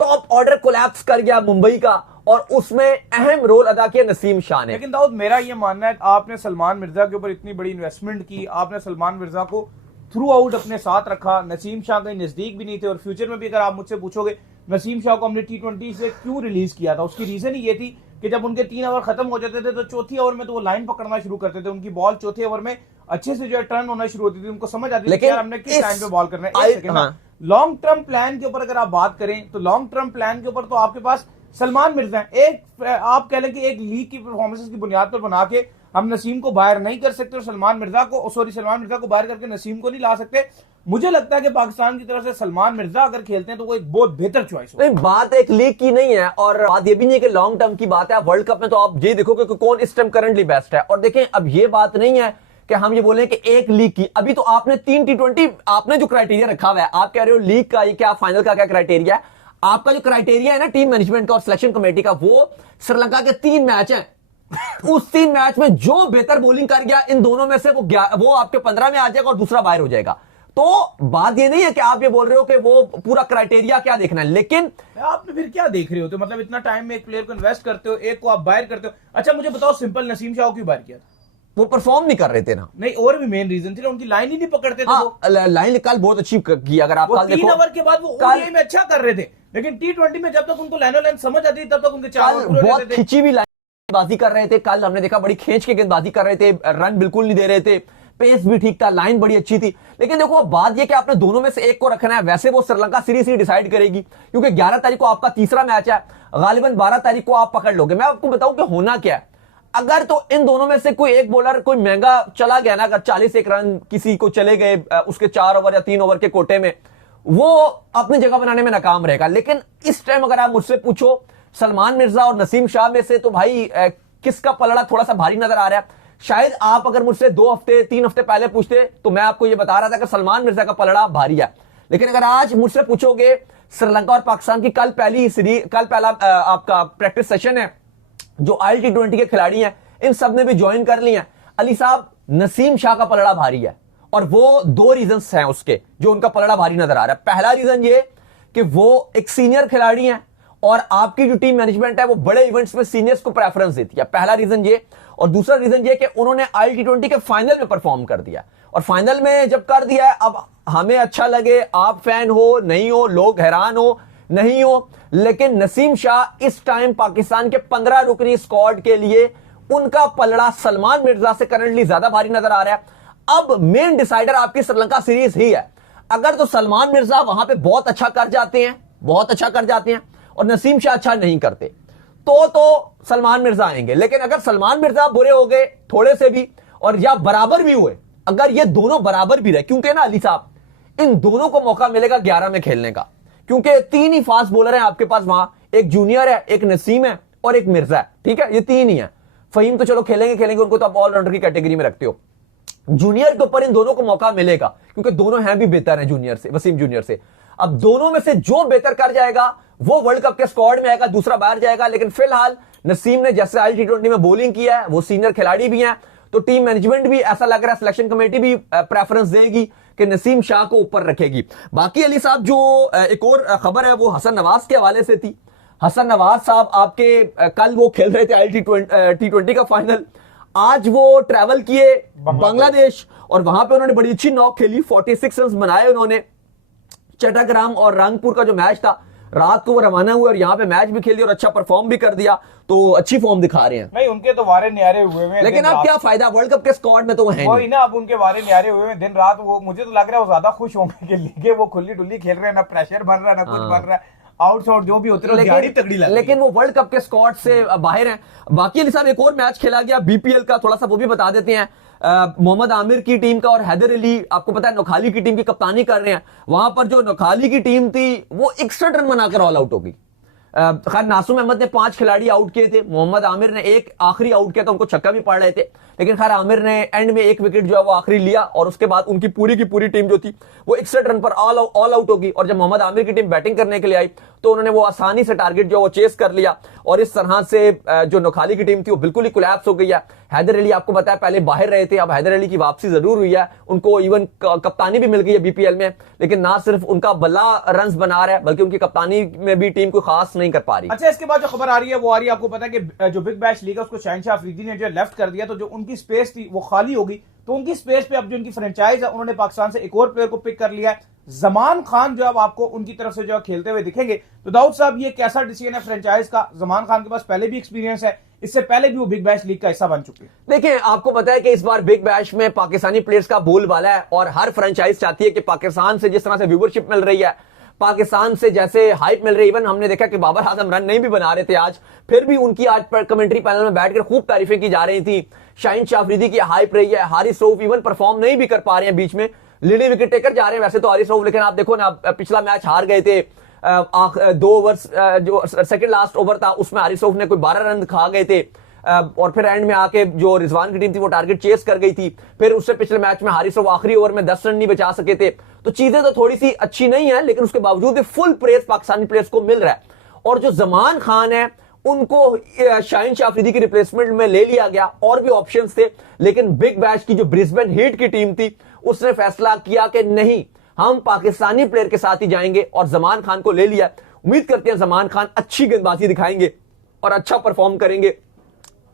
टॉप ऑर्डर कोलैप्स कर गया मुंबई का, और उसमें अहम रोल अदा किया नसीम शाह ने। लेकिन दाऊद, मेरा यह मानना है, आपने सलमान मिर्जा के ऊपर इतनी बड़ी इन्वेस्टमेंट की, आपने सलमान मिर्जा को थ्रू आउट अपने साथ रखा, नसीम शाह के नजदीक भी नहीं थे, और फ्यूचर में भी अगर आप मुझसे पूछोगे नसीम शाह को हमने T20 से क्यों रिलीज किया था, उसकी रीजन ही ये थी कि जब उनके 3 ओवर खत्म हो जाते थे तो चौथी ओवर में तो वो लाइन पकड़ना शुरू करते थे, उनकी बॉल चौथे ओवर में अच्छे से जो है टर्न होना शुरू होती थी, उनको समझ आती थी कि यार हमने किस टाइम पे बॉल करना है। लॉन्ग टर्म प्लान के ऊपर अगर आप बात करें तो लॉन्ग टर्म प्लान के ऊपर तो आपके पास सलमान मिर्जा है। एक आप कह लें कि एक लीग की परफॉर्मेंस की बुनियाद पर बना के हम नसीम को बाहर नहीं कर सकते और सलमान मिर्जा को बाहर करके नसीम को नहीं ला सकते। मुझे लगता है कि पाकिस्तान की तरफ से सलमान मिर्जा अगर खेलते हैं तो वो एक बहुत बेहतर चॉइस है। बात एक लीग की नहीं है, और बात ये भी नहीं है कि लॉन्ग टर्म की बात है। वर्ल्ड कप में तो आप ये देखोगे कि कौन इस टाइम करंटली बेस्ट है। और देखें, अब ये बात नहीं है कि हम ये बोले कि एक लीग की, अभी तो आपने 3 T20 आपने जो क्राइटेरिया रखा हुआ है, आप कह रहे हो लीग का क्या, फाइनल का क्या क्राइटेरिया है? आपका जो क्राइटेरिया है ना टीम मैनेजमेंट का और सिलेक्शन कमेटी का, वो श्रीलंका के 3 मैच हैं। उस 3 मैच में जो बेहतर बॉलिंग कर गया, इन दोनों में से वो आपके 15 में आ जाएगा और दूसरा बाहर हो जाएगा। तो बात ये नहीं है कि आप ये बोल रहे हो कि वो पूरा क्राइटेरिया क्या देखना है, लेकिन आपने फिर क्या देख रहे हो? तो मतलब इतना टाइम में एक प्लेयर को इन्वेस्ट करते हो, एक को आप बाहर करते हो। अच्छा मुझे बताओ, सिंपल नसीम शाह को क्यों बाहर किया था? वो परफॉर्म नहीं कर रहे थे ना। नहीं, और भी मेन रीजन थी ना, उनकी लाइन ही नहीं पकड़ते थे। लाइन कल बहुत अच्छी की, अगर आप 3 ओवर के बाद वो ओडीआई में अच्छा कर रहे थे, लेकिन T20 में जब तक उनको लाइन समझ आती तब तक उनके 4 ओवर बहुत खिंची हुई गेंदबाजी कर रहे थे। कल हमने देखा बड़ी खींच के गेंदबाजी कर रहे थे, रन बिल्कुल नहीं दे रहे थे, पेस भी ठीक था, लाइन बड़ी अच्छी थी। लेकिन देखो बात यह कि आपने दोनों में से एक को रखना है। वैसे वो श्रीलंका सीरीज ही डिसाइड करेगी, क्योंकि 11 तारीख को आपका तीसरा मैच है, गालिबन 12 तारीख को आप पकड़ लोगे। मैं आपको बताऊं कि होना क्या है, अगर तो इन दोनों में से कोई एक बॉलर कोई महंगा चला गया ना, अगर 41 रन किसी को चले गए उसके 4 ओवर या 3 ओवर के कोटे में, वो अपनी जगह बनाने में नाकाम रहेगा। लेकिन इस टाइम अगर आप मुझसे पूछो सलमान मिर्जा और नसीम शाह में से, तो भाई किसका पलड़ा थोड़ा सा भारी नजर आ रहा है। शायद आप अगर मुझसे 2 हफ्ते 3 हफ्ते पहले पूछते तो मैं आपको यह बता रहा था कि सलमान मिर्जा का पलड़ा भारी है। लेकिन अगर आज मुझसे पूछोगे, श्रीलंका और पाकिस्तान की कल पहला आपका प्रैक्टिस सेशन है, जो ILT20 के खिलाड़ी हैं इन सब ने भी ज्वाइन कर लिया। अली साहब, नसीम शाह का पलड़ा भारी है, और वो 2 रीजंस हैं उसके जो उनका पलड़ा भारी नजर आ रहा है। पहला रीजन ये कि वो एक सीनियर खिलाड़ी हैं, और आपकी जो टीम मैनेजमेंट है वो बड़े इवेंट्स में सीनियर्स को प्रेफरेंस देती है। पहला रीजन ये, और दूसरा रीजन ये कि उन्होंने ILT20 के फाइनल में परफॉर्म कर दिया, और फाइनल में जब कर दिया है, अब हमें अच्छा लगे, आप फैन हो नहीं हो, लोग हैरान हो नहीं हो, लेकिन नसीम शाह इस टाइम पाकिस्तान के 15 रुकनी स्क्वाड के लिए उनका पलड़ा सलमान मिर्जा से करंटली ज्यादा भारी नजर आ रहा है। अब मेन डिसाइडर आपकी श्रीलंका सीरीज ही है। अगर तो सलमान मिर्जा वहां पे बहुत अच्छा कर जाते हैं और नसीम शाह अच्छा नहीं करते, तो सलमान मिर्जा आएंगे। लेकिन अगर सलमान मिर्जा बुरे हो गए थोड़े से भी, और या बराबर भी हुए, अगर ये दोनों बराबर भी रहे, क्योंकि ना अली साहब, इन दोनों को मौका मिलेगा 11 में खेलने का, क्योंकि 3 ही फास्ट बॉलर हैं आपके पास वहां, एक जूनियर है, एक नसीम है और एक मिर्जा है। ठीक है, ये 3 ही है। फहीम तो चलो खेलेंगे, उनको तो आप ऑलराउंडर की कैटेगरी में रखते हो। जूनियर के ऊपर इन दोनों को मौका मिलेगा, क्योंकि दोनों हैं भी बेहतर हैं जूनियर से, वसीम जूनियर से। अब दोनों में से जो बेहतर कर जाएगा वो वर्ल्ड कप के स्क्वाड में आएगा, दूसरा बाहर जाएगा। लेकिन फिलहाल नसीम ने जैसे ILT20 में बॉलिंग किया है, वो सीनियर खिलाड़ी भी हैं, तो टीम मैनेजमेंट भी ऐसा लग रहा है, सिलेक्शन कमेटी भी प्रेफरेंस देगी कि नसीम शाह को ऊपर रखेगी। बाकी अली साहब, जो एक और खबर है वो हसन नवाज के हवाले से थी। हसन नवाज साहब आपके कल वो खेल रहे थे ILT20 का फाइनल, आज वो ट्रैवल किए बांग्लादेश, और वहां पे उन्होंने बड़ी अच्छी नॉक खेली, 46 रन बनाए उन्होंने। चट्टग्राम और रंगपुर का जो मैच था, रात को वो रवाना हुए और यहाँ पे मैच भी खेल दिया और अच्छा परफॉर्म भी कर दिया, तो अच्छी फॉर्म दिखा रहे हैं। नहीं, उनके तो वारे न्यारे हुए हैं, लेकिन अब क्या फायदा, वर्ल्ड कप के स्क्वाड में तो वो है वही ना, अब उनके वारे न्यारे हुए हैं दिन रात। वो मुझे तो लग रहा है वो ज्यादा खुश होंगे कि लीगे वो खुली डुली खेल रहे हैं, ना प्रेशर बन रहा है ना कुछ बन रहा है, आउट जो भी होते हैं, लेकिन वो वर्ल्ड कप के स्क्वाड से बाहर हैं। बाकी अली साहब, एक और मैच खेला गया BPL का, थोड़ा सा वो भी बता देते हैं। मोहम्मद आमिर की टीम का और हैदर अली, आपको पता है नौखाली की टीम की कप्तानी कर रहे हैं। वहां पर जो नौखाली की टीम थी वो 61 रन बनाकर ऑल आउट हो गई। खैर नासुम अहमद ने 5 खिलाड़ी आउट किए थे, मोहम्मद आमिर ने एक आखिरी आउट किया था, उनको छक्का भी पड़ रहे थे, लेकिन खैर आमिर ने एंड में 1 विकेट जो है वो आखिरी लिया, और उसके बाद उनकी पूरी की पूरी टीम जो थी वो 61 रन पर ऑल आउट होगी। और जब मोहम्मद आमिर की टीम बैटिंग करने के लिए आई तो उन्होंने वो आसानी से टारगेट जो वो चेस कर लिया, और इस तरह से जो नौखाली की टीम थी वो बिल्कुल ही कोलैप्स हो गई है। हैदर अली आपको बताया पहले बाहर रहे थे, अब हैदर अली की वापसी जरूर हुई है, उनको इवन कप्तानी भी मिल गई है BPL में, लेकिन ना सिर्फ उनका बल्ला रन बना रहा है बल्कि उनकी कप्तानी में भी टीम को खास नहीं कर पा रही। अच्छा, इसके बाद जो खबर आ रही है वो आ रही है, आपको पता है कि जो बिग बैश लीग है उसको शहनशाह अफरीदी ने जो लेफ्ट कर दिया, तो जो उनकी स्पेस थी वो खाली होगी, तो उनकी स्पेस पे अब जो उनकी फ्रेंचाइज है उन्होंने पाकिस्तान से एक और प्लेयर को पिक कर लिया है, जमान खान, जो अब आपको उनकी तरफ से जो खेलते हुए दिखेंगे। तो दाऊद साहब, ये कैसा डिसीजन है फ्रेंचाइज का? जमान खान के पास पहले भी एक्सपीरियंस है, इससे पहले भी वो बिग बैश लीग का हिस्सा बन चुके हैं। देखिए, आपको पता है कि इस बार बिग बैश में पाकिस्तानी प्लेयर्स का बोलबाला है, और हर फ्रेंचाइज चाहती है कि पाकिस्तान से जिस तरह से व्यूवरशिप मिल रही है, पाकिस्तान से जैसे हाइप मिल रही है, इवन हमने देखा कि बाबर आजम रन नहीं भी बना रहे थे आज, फिर भी उनकी आज कमेंट्री पैनल में बैठकर खूब तारीफें की जा रही थी। शहनशाह अफरीदी की हाइप रही है, हारिस रऊफ इवन परफॉर्म नहीं भी कर पा रहे हैं, बीच में लीडिंग विकेट टेकर जा रहे हैं वैसे तो हारिस रऊफ, लेकिन आप देखो ना पिछला मैच हार गए थे, 2 ओवर्स जो सेकंड लास्ट ओवर था उसमें हारिस रऊफ ने कोई 12 रन खा गए थे, और फिर एंड में आके जो रिजवान की टीम थी वो टारगेट चेस कर गई थी। फिर उससे पिछले मैच में हारिस रऊफ आखिरी ओवर में 10 रन नहीं बचा सके थे। तो चीजें तो थोड़ी सी अच्छी नहीं है, लेकिन उसके बावजूद भी फुल प्रेस पाकिस्तानी प्लेयर्स को मिल रहा है। और जो जमान खान है उनको शहनशाह अफरीदी की रिप्लेसमेंट में ले लिया गया, और भी ऑप्शंस थे, लेकिन बिग बैश की जो ब्रिस्बेन हीट की टीम थी उसने फैसला किया कि नहीं, हम पाकिस्तानी प्लेयर के साथ ही जाएंगे, और जमान खान को ले लिया। उम्मीद करते हैं जमान खान अच्छी गेंदबाजी दिखाएंगे और अच्छा परफॉर्म करेंगे,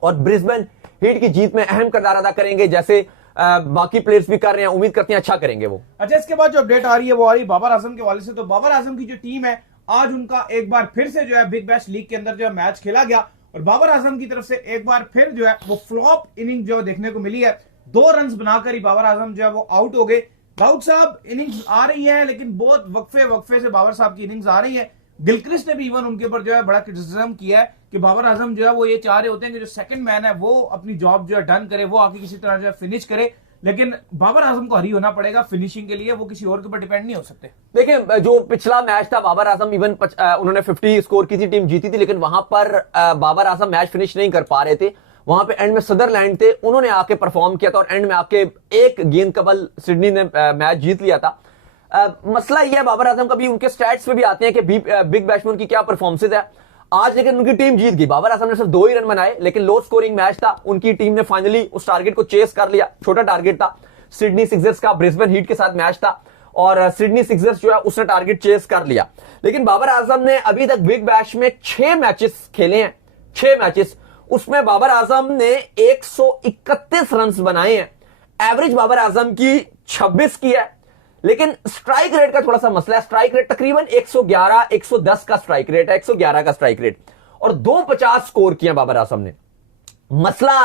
और ब्रिस्बेन हीट की जीत में अहम किरदार अदा करेंगे, जैसे बाकी प्लेयर्स भी कर रहे हैं। उम्मीद करते हैं अच्छा करेंगे वो। अच्छा, इसके बाद जो अपडेट आ रही है वो आ रही है बाबर आजम के हवाले से। तो बाबर आजम की जो टीम है, आज उनका एक बार फिर से जो है बिग बैश लीग के अंदर जो है मैच खेला गया, और बाबर आजम की तरफ से एक बार फिर जो है वो फ्लॉप इनिंग जो देखने को मिली है। 2 रन बनाकर ही बाबर आजम जो है वो आउट हो गए। दाऊद साहब, इनिंग्स आ रही है, लेकिन बहुत वक्फे से बाबर साहब की इनिंग्स आ रही है। गिलक्रिस्ट ने भी इवन उनके ऊपर जो है बड़ा क्रिटिसिज्म किया है कि बाबर आजम जो है वो ये चाह रहे होते हैं कि जो सेकंड मैन है वो अपनी जॉब जो है डन करे, वो आके किसी तरह जो है फिनिश करे, लेकिन बाबर आजम को हरी होना पड़ेगा फिनिशिंग के लिए, वो किसी और के ऊपर डिपेंड नहीं हो सकते। देखिए, जो पिछला मैच था बाबर आजम इवन उन्होंने 50 स्कोर की थी, टीम जीती थी, लेकिन वहां पर बाबर आजम मैच फिनिश नहीं कर पा रहे थे। वहां पे एंड में सदरलैंड थे, उन्होंने आके परफॉर्म किया था और एंड में आके एक गेंद कबल सिडनी ने मैच जीत लिया था। मसला यह है बाबर आजम का भी, उनके स्टैट्स पे भी आते हैं कि बिग बैट्समैन की क्या परफॉर्मेंस है। आज लेकिन उनकी टीम जीत गई, बाबर आजम ने सिर्फ 2 ही रन बनाए, लेकिन लो स्कोरिंग मैच था, उनकी टीम ने फाइनली उस टारगेट को चेस कर लिया। छोटा टारगेट था, सिडनी सिक्सर्स का ब्रिस्बेन हीट के साथ मैच था और सिडनी सिक्सर्स जो है उसने टारगेट चेस कर लिया। लेकिन बाबर आजम ने अभी तक बिग बैश में 6 मैचेस खेले हैं, 6 मैचेस, उसमें बाबर आजम ने 131 रन बनाए हैं। एवरेज बाबर आजम की 26 की है, लेकिन स्ट्राइक रेट का थोड़ा सा मसला है। स्ट्राइक रेट तकरीबन 111 110 का स्ट्राइक रेट है, 111 का स्ट्राइक रेट, और 250 स्कोर किया बाबर आजम ने। मसला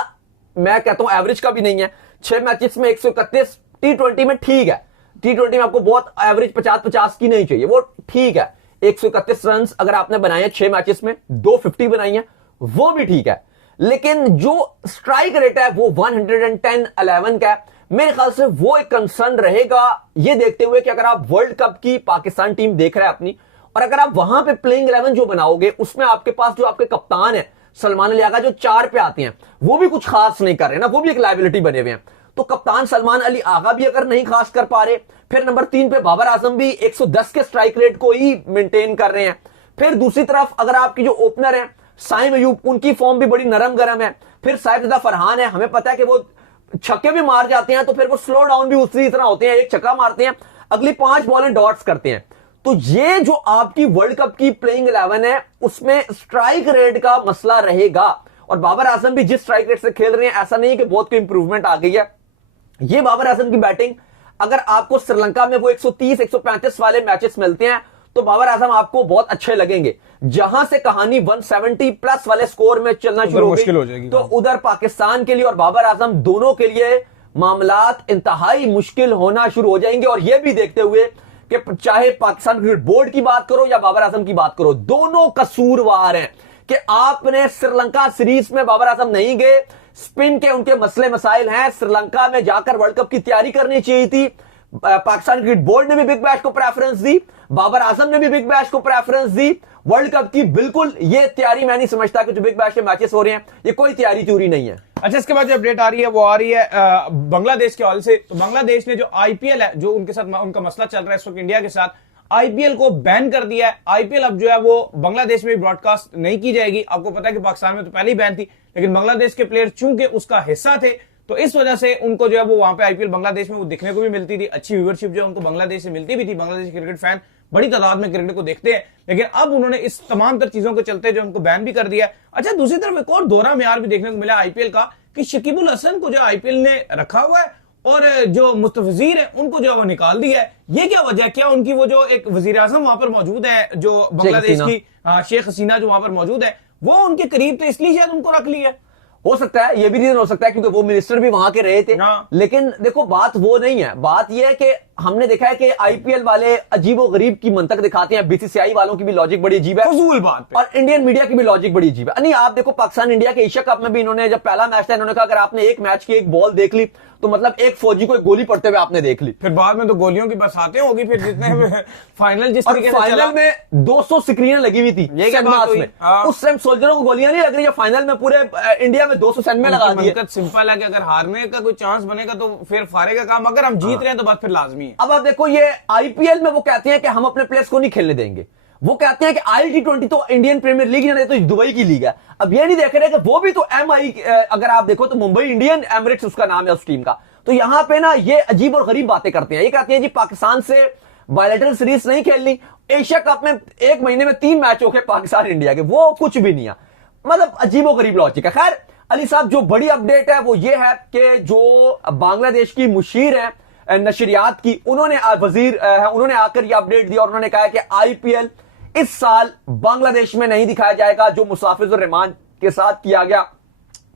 मैं कहता हूं एवरेज का भी नहीं है, 6 मैचेस में 131, T20 में ठीक है, T20 में आपको बहुत एवरेज 50-50 की नहीं चाहिए, वो ठीक है। 131 रन अगर आपने बनाए हैं 6 मैचेस में, 250 बनाई है, वो भी ठीक है। लेकिन जो स्ट्राइक रेट है वो 110-11 का है। मेरे ख्याल से वो एक कंसर्न रहेगा, ये देखते हुए कि अगर आप वर्ल्ड कप की पाकिस्तान टीम देख रहे हैं अपनी, और अगर आप वहां पे प्लेइंग 11 जो बनाओगे, उसमें आपके पास जो आपके कप्तान है सलमान अली आगा, जो 4 पे आते हैं, वो भी कुछ खास नहीं कर रहे ना, वो भी एक लायबिलिटी बने हुए हैं। तो कप्तान सलमान अली आगा भी अगर नहीं खास कर पा रहे, फिर नंबर 3 पे बाबर आजम भी 110 के स्ट्राइक रेट को ही मेंटेन कर रहे हैं। फिर दूसरी तरफ अगर आपकी जो ओपनर है साइम अयूब, उनकी फॉर्म भी बड़ी नरम गरम है। फिर साइफजदा फरहान है, हमें पता है कि वो छक्के भी मार जाते हैं, तो फिर वो स्लो डाउन भी उसी तरह होते हैं, एक छक्का मारते हैं, अगली 5 बॉलें डॉट्स करते हैं। तो ये जो आपकी वर्ल्ड कप की प्लेइंग 11 है, उसमें स्ट्राइक रेट का मसला रहेगा। और बाबर आजम भी जिस स्ट्राइक रेट से खेल रहे हैं, ऐसा नहीं है कि बहुत कोई इंप्रूवमेंट आ गई है। ये बाबर आजम की बैटिंग, अगर आपको श्रीलंका में वो 130 135 वाले मैचेस मिलते हैं, तो बाबर आजम आपको बहुत अच्छे लगेंगे। जहां से कहानी 170 प्लस वाले स्कोर में चलना शुरू हो जाएगी, तो उधर पाकिस्तान के लिए और बाबर आजम दोनों के लिए मामलात इंतहाई मुश्किल होना शुरू हो जाएंगे। और यह भी देखते हुए कि चाहे पाकिस्तान क्रिकेट बोर्ड की बात करो या बाबर आजम की बात करो, दोनों कसूरवार हैं कि आपने श्रीलंका सीरीज में बाबर आजम नहीं गए, स्पिन के उनके मसले मसाइल हैं, श्रीलंका में जाकर वर्ल्ड कप की तैयारी करनी चाहिए थी। पाकिस्तान क्रिकेट बोर्ड ने भी बिग बैश को प्रेफरेंस दी, बाबर आजम ने भी बिग बैश को प्रेफरेंस दी। वर्ल्ड कप की बिल्कुल ये तैयारी मैं नहीं समझता कि जो बिग बैश के मैचेस हो रहे हैं, ये कोई तैयारी चूरी नहीं है। अच्छा, इसके बाद जो अपडेट आ रही है वो आ रही है बांग्लादेश के हॉल से। तो बांग्लादेश ने जो आईपीएल है, जो उनके साथ उनका मसला चल रहा है इस वक्त इंडिया के साथ, आईपीएल को बैन कर दिया है। आईपीएल अब जो है वो बांग्लादेश में ब्रॉडकास्ट नहीं की जाएगी। आपको पता है कि पाकिस्तान में तो पहले ही बैन थी, लेकिन बांग्लादेश के प्लेयर चूंकि उसका हिस्सा थे, तो इस वजह से उनको जो है वो वहां पे आईपीएल बांग्लादेश में वो देखने को भी मिलती थी। अच्छी व्यूअरशिप जो उनको बांग्लादेश से मिलती भी थी, बांग्लादेश क्रिकेट फैन बड़ी तादाद में क्रिकेट को देखते हैं। लेकिन अब उन्होंने इस तमाम तर चीजों के चलते जो उनको बैन भी कर दिया है। अच्छा, दूसरी तरफ एक और दोहरा म्यार भी देखने को मिला आईपीएल का कि शकीबुल हसन को जो आईपीएल ने रखा हुआ है और जो मुस्तफिजीर है उनको जो है वो निकाल दिया है। ये क्या वजह है? क्या उनकी वो जो एक वजीर आजम वहां पर मौजूद है, जो बांग्लादेश की शेख हसीना जो वहां पर मौजूद है, वो उनके करीब थे, इसलिए शायद उनको रख लिया है। हो सकता है, ये भी रीजन हो सकता है, क्योंकि वो मिनिस्टर भी वहां के रहे थे। लेकिन देखो, बात वो नहीं है, बात ये है कि हमने देखा है कि आईपीएल वाले अजीबो गरीब की मंतक दिखाते हैं, बीसीसीआई वालों की भी लॉजिक बड़ी अजीब है, फजूल बात पे। और इंडियन मीडिया की भी लॉजिक बड़ी अजीब है। नहीं, आप देखो पाकिस्तान इंडिया के एशिया कप में भी इन्होंने जब पहला मैच था, इन्होंने कहा अगर आपने एक मैच की एक बॉल देख ली तो मतलब एक फौजी को एक गोली पड़ते हुए आपने देख ली, फिर बाद में तो गोलियों की बरसातें होगी। फिर जितने फाइनल जिस तरीके से फाइनल में 200 स्क्रीनें लगी हुई थी उस टाइम सोल्जरों को गोलियां नहीं लग रही है, फाइनल में पूरे इंडिया में 200 सैनमे लगा दी। सिंपल है कि अगर हारने का कोई चांस बनेगा तो फिर फारे का काम, अगर हम जीत रहे हैं तो बात फिर लाजमी है। अब आप देखो, ये आईपीएल में वो कहते हैं कि हम अपने प्लेयर्स को नहीं खेलने देंगे, वो कहते हैं कि ILT20 तो इंडियन प्रीमियर लीग नहीं, तो दुबई की लीग है। अब ये नहीं देख रहे कि वो भी तो MI, अगर आप देखो तो मुंबई इंडियन एमिरेट्स उसका नाम है उस टीम का। तो यहां पे ना ये अजीब और गरीब बातें करते हैं। ये कहते हैं जी पाकिस्तान से बायलैटरल सीरीज नहीं खेलनी, एशिया कप में 1 महीने में 3 मैच हो गए पाकिस्तान इंडिया के, वो कुछ भी नहीं है। मतलब अजीब और गरीब लॉजिक है। खैर अली साहब, जो बड़ी अपडेट है वो ये है कि जो बांग्लादेश की मुशीर है नशरियात की, उन्होंने वजीर है, उन्होंने आकर ये अपडेट दिया और उन्होंने कहा कि आईपीएल इस साल बांग्लादेश में नहीं दिखाया जाएगा। जो मुसाफिजुर रहमान के साथ किया गया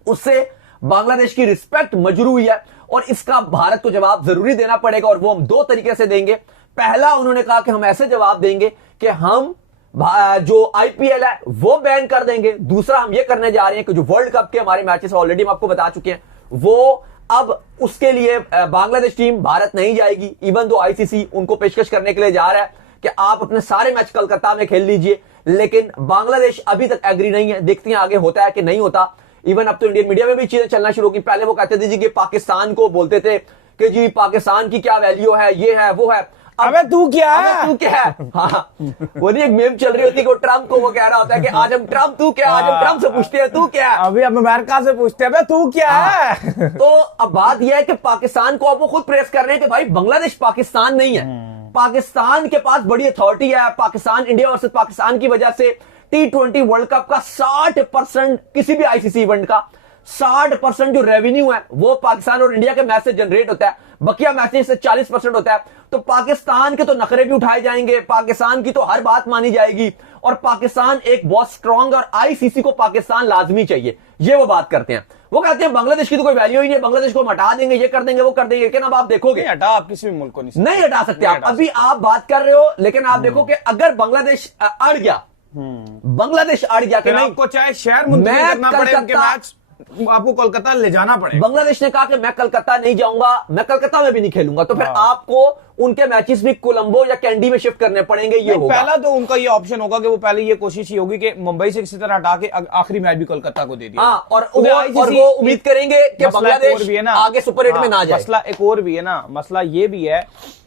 उससे बांग्लादेश की रिस्पेक्ट मजरू हुई है और इसका भारत को जवाब जरूरी देना पड़ेगा, और वो हम 2 तरीके से देंगे। पहला, उन्होंने कहा कि हम ऐसे जवाब देंगे कि हम जो आईपीएल है वो बैन कर देंगे। दूसरा हम ये करने जा रहे हैं कि जो वर्ल्ड कप के हमारे मैचेस ऑलरेडी हम आपको बता चुके हैं, वो अब उसके लिए बांग्लादेश टीम भारत नहीं जाएगी। इवन दो आईसीसी उनको पेशकश करने के लिए जा रहा है कि आप अपने सारे मैच कलकत्ता में खेल लीजिए, लेकिन बांग्लादेश अभी तक एग्री नहीं है। देखते हैं आगे होता है कि नहीं होता। इवन अब तो इंडियन मीडिया में भी चीजें चलना शुरू की। पहले वो कहते थे जी कि पाकिस्तान को बोलते थे कि जी पाकिस्तान की क्या वैल्यू है, ये है वो है। अबे तू क्या है, तू क्या है। हाँ, वो नहीं एक मेम चल रही होती है, ट्रम्प को वो कह रहा होता है कि आज हम ट्रम्प तू क्या, आज हम ट्रम्प से पूछते हैं तू क्या है। अभी अब अमेरिका से पूछते हैं तू क्या है। तो अब बात यह है कि पाकिस्तान को अब वो खुद प्रेस कर रहे हैं कि भाई बांग्लादेश पाकिस्तान नहीं है, पाकिस्तान के पास बड़ी अथॉरिटी है। पाकिस्तान, इंडिया वर्सेस पाकिस्तान की वजह से T20 वर्ल्ड कप का 60% किसी भी आईसीसी इवेंट का 60% जो रेवेन्यू है वो पाकिस्तान और इंडिया के मैच से जनरेट होता है, बकिया मैचेस से 40% होता है। तो पाकिस्तान के तो नखरे भी उठाए जाएंगे, पाकिस्तान की तो हर बात मानी जाएगी, और पाकिस्तान एक बहुत स्ट्रांग, और आईसीसी को पाकिस्तान लाजमी चाहिए, ये वो बात करते हैं। वो कहते हैं बांग्लादेश की तो कोई वैल्यू ही नहीं है, बांग्लादेश को हम हटा देंगे, ये कर देंगे वो कर देंगे। लेकिन अब आप देखोगे हटा, आप किसी भी मुल्क को नहीं हटा सकते आप। अभी आप बात कर रहे हो, लेकिन आप देखो कि अगर बांग्लादेश अड़ गया, बांग्लादेश अड़ गया कि नहीं, आपको चाहे शहर मुंतकिल करना पड़े, उनके मैच आपको कोलकाता ले जाना पड़ेगा। बांग्लादेश ने कहा कि मैं कलकत्ता नहीं जाऊंगा, मैं कलकत्ता में भी नहीं खेलूंगा, तो फिर आपको उनके मैचेस भी कोलंबो या कैंडी में शिफ्ट करने पड़ेंगे। ये होगा पहला तो उनका ये ऑप्शन होगा कि वो पहले ये कोशिश ही होगी कि मुंबई से किसी तरह हटा के आखिरी मैच भी कोलकाता को दे दिया। हाँ, और वो उम्मीद करेंगे कि बांग्लादेश भी है ना, आगे सुपर 8 में ना जाए। मसला एक और भी है ना, मसला ये भी है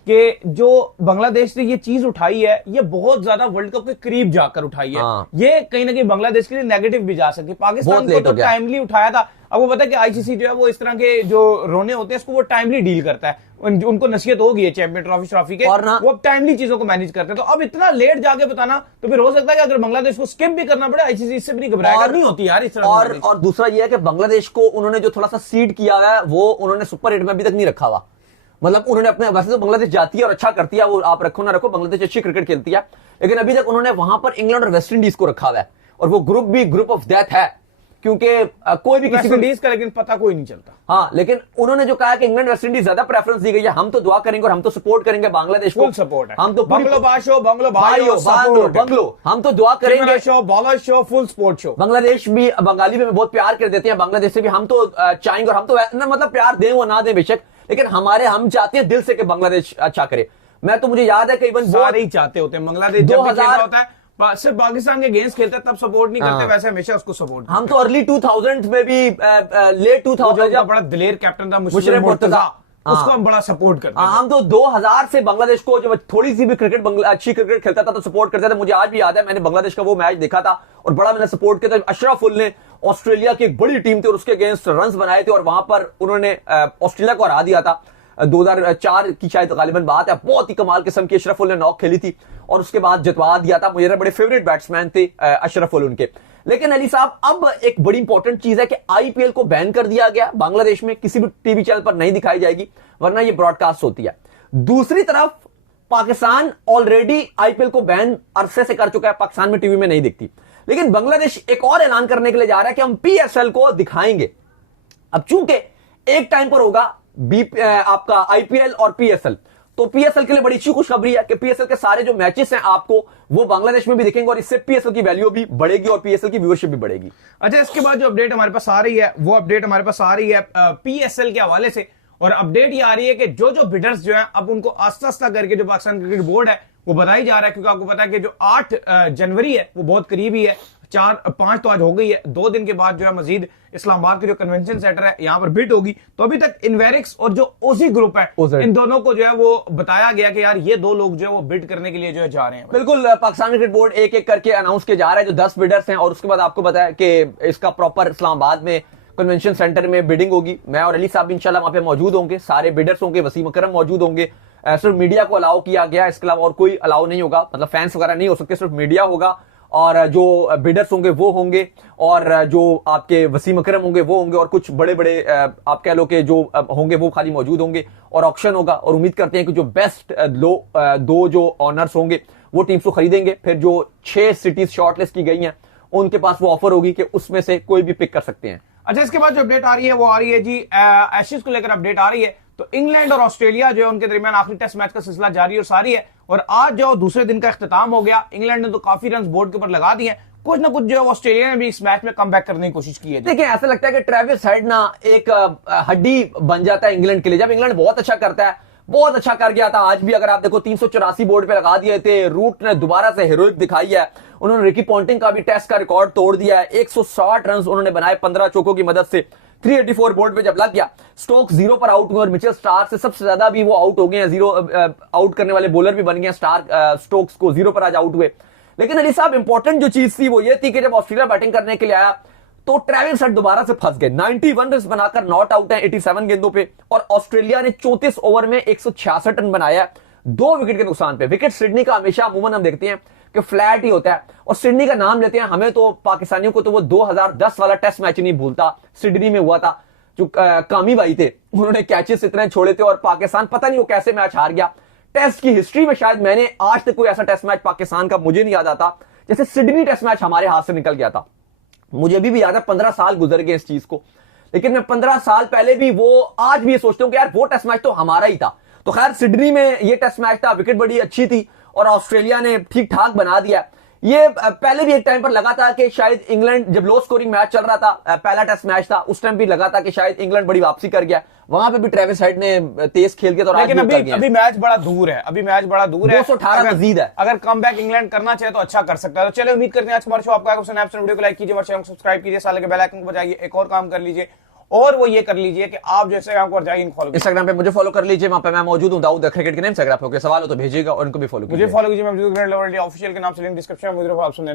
कि जो बांग्लादेश ने ये चीज उठाई है, ये बहुत ज्यादा वर्ल्ड कप के करीब जाकर उठाई है। ये कहीं ना कहीं बांग्लादेश के लिए नेगेटिव भी जा सकती है। पाकिस्तान को तो टाइमली उठाया था। अब वो पता है कि आईसीसी जो है वो इस तरह के जो रोने होते हैं इसको वो टाइमली डील करता है। उनको नसीहत हो गई है चैंपियन ट्रॉफी के, और वो अब टाइमली चीजों को मैनेज करते हैं। तो अब इतना लेट जाके बताना, तो फिर हो सकता है कि अगर बांग्लादेश को स्किप भी करना पड़े, आईसीसी इससे भी नहीं घबराएगा। नहीं होती यार इस तरह। और दूसरा ये है कि बांग्लादेश को उन्होंने जो थोड़ा सा सीड किया हुआ है, वो उन्होंने सुपर 8 में अभी तक नहीं रखा हुआ। मतलब उन्होंने अपने, वैसे तो बांग्लादेश जाती है और अच्छा करती है, वो आप रखो ना रखो, बांग्लादेश अच्छी क्रिकेट खेलती है, लेकिन अभी तक उन्होंने वहां पर इंग्लैंड और वेस्ट इंडीज को रखा हुआ है, और वो ग्रुप भी ग्रुप ऑफ डेथ है, क्योंकि कोई भी किसी इंडीज का लेकिन पता कोई नहीं चलता। हाँ, लेकिन उन्होंने जो कहा कि इंग्लैंड वेस्ट इंडीज ज्यादा प्रेफरेंस दी गई है। हम तो दुआ करेंगे और हम तो सपोर्ट करेंगे बांग्लादेश को, सपोर्ट है। हम तो बंगलो हम तो दुआ करेंगे, bowler show, full sport show. Bangladesh भी बंगाली में बहुत प्यार कर देते हैं, बांग्लादेश से भी हम तो चाहेंगे, और हम तो मतलब प्यार दें वो ना दें बेशक, लेकिन हम चाहते हैं दिल से कि बांग्लादेश अच्छा करे। मैं तो, मुझे याद है कि इवन सारे ही चाहते होते हैं बांग्लादेश जब भी खेल रहा होता है, सिर्फ पाकिस्तान के अगेंस्ट खेलते हैं तब सपोर्ट नहीं करते, वैसे हमेशा उसको सपोर्ट। हम तो अर्ली 2000 में भी, लेट 2000 बड़ा दिलेर कैप्टन था मुशर्रफ मुर्तजा, उसको हम बड़ा सपोर्ट करते हैं। हम तो 2000 से बांग्लादेश को जब थोड़ी सी भी क्रिकेट अच्छी क्रिकेट खेलता था तो सपोर्ट करते थे। मुझे आज भी याद है, मैंने बांग्लादेश का वो मैच देखा था और बड़ा मैंने सपोर्ट किया था। अशरफुल ने, ऑस्ट्रेलिया की एक बड़ी टीम थी और उसके अगेंस्ट रन्स बनाए थे, और वहां पर उन्होंने ऑस्ट्रेलिया को हरा दिया था। 2004 की शायद गालिबन बात है। बहुत ही कमाल किस्म की अशरफुल ने नॉक खेली थी और उसके बाद जितवा दिया था। मेरे बड़े फेवरेट बैट्समैन थे अशरफुल उनके। लेकिन अली साहब, अब एक बड़ी इंपॉर्टेंट चीज है कि आईपीएल को बैन कर दिया गया बांग्लादेश में, किसी भी टीवी चैनल पर नहीं दिखाई जाएगी, वरना ये ब्रॉडकास्ट होती है। दूसरी तरफ पाकिस्तान ऑलरेडी आईपीएल को बैन अरसे से कर चुका है, पाकिस्तान में टीवी में नहीं दिखती। लेकिन बांग्लादेश एक और ऐलान करने के लिए जा रहा है कि हम पीएसएल को दिखाएंगे। अब चूंकि एक टाइम पर होगा आपका आईपीएल और पीएसएल, तो पीएसएल के लिए बड़ी अच्छी खुशखबरी है कि पीएसएल के सारे जो मैचेस हैं आपको वो बांग्लादेश में भी दिखेंगे, और इससे पीएसएल की वैल्यू भी बढ़ेगी और पीएसएल की व्यूअरशिप भी बढ़ेगी। अच्छा, इसके बाद जो अपडेट हमारे पास आ रही है, वो अपडेट हमारे पास आ रही है पीएसएल के हवाले से, और अपडेट ये आ रही है कि जो बिडर्स जो है अब उनको आस्ता आस्ता करके जो पाकिस्तान क्रिकेट बोर्ड है वो बताई जा रहा है, क्योंकि आपको पता है कि जो 8 जनवरी है वो बहुत करीबी है, 4-5 तो आज हो गई है, 2 दिन के बाद जो है मजीद इस्लामाबाद के जो कन्वेंशन सेंटर है यहां पर बिड होगी। तो अभी तक इन्वेरिक्स और जो ओजी ग्रुप है, इन दोनों को जो है वो बताया गया कि यार ये 2 लोग जो है वो बिड करने के लिए जो है जा रहे हैं। बिल्कुल, पाकिस्तान क्रिकेट बोर्ड एक एक करके अनाउंस किया जा रहा है जो 10 बिडर्स हैं, और उसके बाद आपको बताया कि इसका प्रॉपर इस्लामाबाद में कन्वेंशन सेंटर में बिडिंग होगी। मैं और अली साहब इंशाल्लाह वहां पे मौजूद होंगे, सारे बिडर्स होंगे, वसीम अकरम मौजूद होंगे। सिर्फ मीडिया को अलाउ किया गया, इसके अलावा और कोई अलाउ नहीं होगा, मतलब फैंस वगैरह नहीं हो सकते, सिर्फ मीडिया होगा, और जो बिडर्स होंगे वो होंगे, और जो आपके वसीम अकरम होंगे वो होंगे, और कुछ बड़े बड़े आप कह लो कि जो होंगे वो खाली मौजूद होंगे, और ऑक्शन होगा। और उम्मीद करते हैं कि जो बेस्ट 2 जो ऑनर्स होंगे वो टीम्स को खरीदेंगे। फिर जो 6 सिटीज शॉर्टलिस्ट की गई हैं उनके पास वो ऑफर होगी कि उसमें से कोई भी पिक कर सकते हैं। अच्छा, इसके बाद जो अपडेट आ रही है वो आ रही है जी एशेज को लेकर अपडेट आ रही है। तो इंग्लैंड और ऑस्ट्रेलिया जो है उनके दरमियान आखिरी टेस्ट मैच का सिलसिला जारी और सारी है, और आज जो दूसरे दिन का इख्तिताम हो गया, इंग्लैंड ने तो काफी रन बोर्ड के ऊपर लगा दिए, कुछ ना कुछ जो ऑस्ट्रेलिया ने भी इस मैच में कम बैक करने की कोशिश की है। देखिए ऐसा लगता है कि ट्रेविस हेड ना एक हड्डी बन जाता है इंग्लैंड के लिए। जब इंग्लैंड बहुत अच्छा करता है, बहुत अच्छा कर गया था, आज भी अगर आप देखो 384 बोर्ड पे लगा दिए थे। रूट ने दोबारा से हीरोइक दिखाई है, उन्होंने रिकी पॉन्टिंग का भी टेस्ट का रिकॉर्ड तोड़ दिया है। 160 रन उन्होंने बनाए 15 चौकों की मदद से। 384 बोर्ड पे जब लग गया, स्टोक्स 0 पर आउट हुए और मिचेल स्टार्क से सबसे ज्यादा भी वो आउट हो गए हैं, 0 आउट करने वाले बॉलर भी बन गए। स्टोक्स को 0 पर आज आउट हुए। लेकिन अली साहब इंपॉर्टेंट जो चीज थी वो ये थी कि जब ऑस्ट्रेलिया बैटिंग करने के लिए आया तो ट्रेविस हेड दोबारा से फंस गए। 91 रन बनाकर नॉट आउट है 87 गेंदों पे, और ऑस्ट्रेलिया ने 34 ओवर में 166 रन बनाया 2 विकेट के नुकसान पे। विकेट सिडनी का हमेशा अमूमन हम देखते हैं कि फ्लैट ही होता है, और सिडनी का नाम लेते हैं, हमें तो पाकिस्तानियों को तो वो 2010 वाला टेस्ट मैच नहीं भूलता, सिडनी में हुआ था, जो कामी भाई थे उन्होंने कैचेस इतने छोड़े थे और पाकिस्तान पता नहीं वो कैसे मैच हार गया। टेस्ट की हिस्ट्री में शायद मैंने आज तक कोई ऐसा टेस्ट मैच पाकिस्तान का मुझे नहीं याद आता जैसे सिडनी टेस्ट मैच हमारे हाथ से निकल गया था। मुझे अभी भी याद है, 15 साल गुजर गए इस चीज को, लेकिन मैं 15 साल पहले भी वो आज भी ये सोचता हूं कि यार वो टेस्ट मैच तो हमारा ही था। तो खैर सिडनी में ये टेस्ट मैच था, विकेट बड़ी अच्छी थी और ऑस्ट्रेलिया ने ठीक ठाक बना दिया। ये पहले भी एक टाइम पर लगा था कि शायद इंग्लैंड, जब लो स्कोरिंग मैच चल रहा था, पहला टेस्ट मैच था, उस टाइम भी लगा था कि शायद इंग्लैंड बड़ी वापसी कर गया। वहां पे भी ट्रेविस हेड ने तेज खेल के, तो लेकिन अभी मैच बड़ा दूर है, अभी मैच बड़ा दूर है, 218 मजीद है। अगर कम बैक इंग्लैंड करना चाहे तो अच्छा कर सकता है। तो चलिए उम्मीद करते हैं आज हमारे शो आपका वीडियो को लाइक कीजिए, हमारे चैनल को सब्सक्राइब कीजिए, साल के बेल आइकन को बजाइए, एक और काम कर लीजिए, और वो ये कर लीजिए कि आप जो इंस्टाग्राम पर जाइए, इंस्टाग्राम पे मुझे फॉलो कर लीजिए, वहां पे मैं मौजूद हूं दाऊद क्रिकेट के नाम से। अगर आपको सवाल हो तो भेजिएगा और उनको भी फॉलो कीजिए। मुझे फॉलो कीजिए, मैं ऑफिशियल के नाम से लिंक डिस्क्रिप्शन में, मुझे आप सुनने।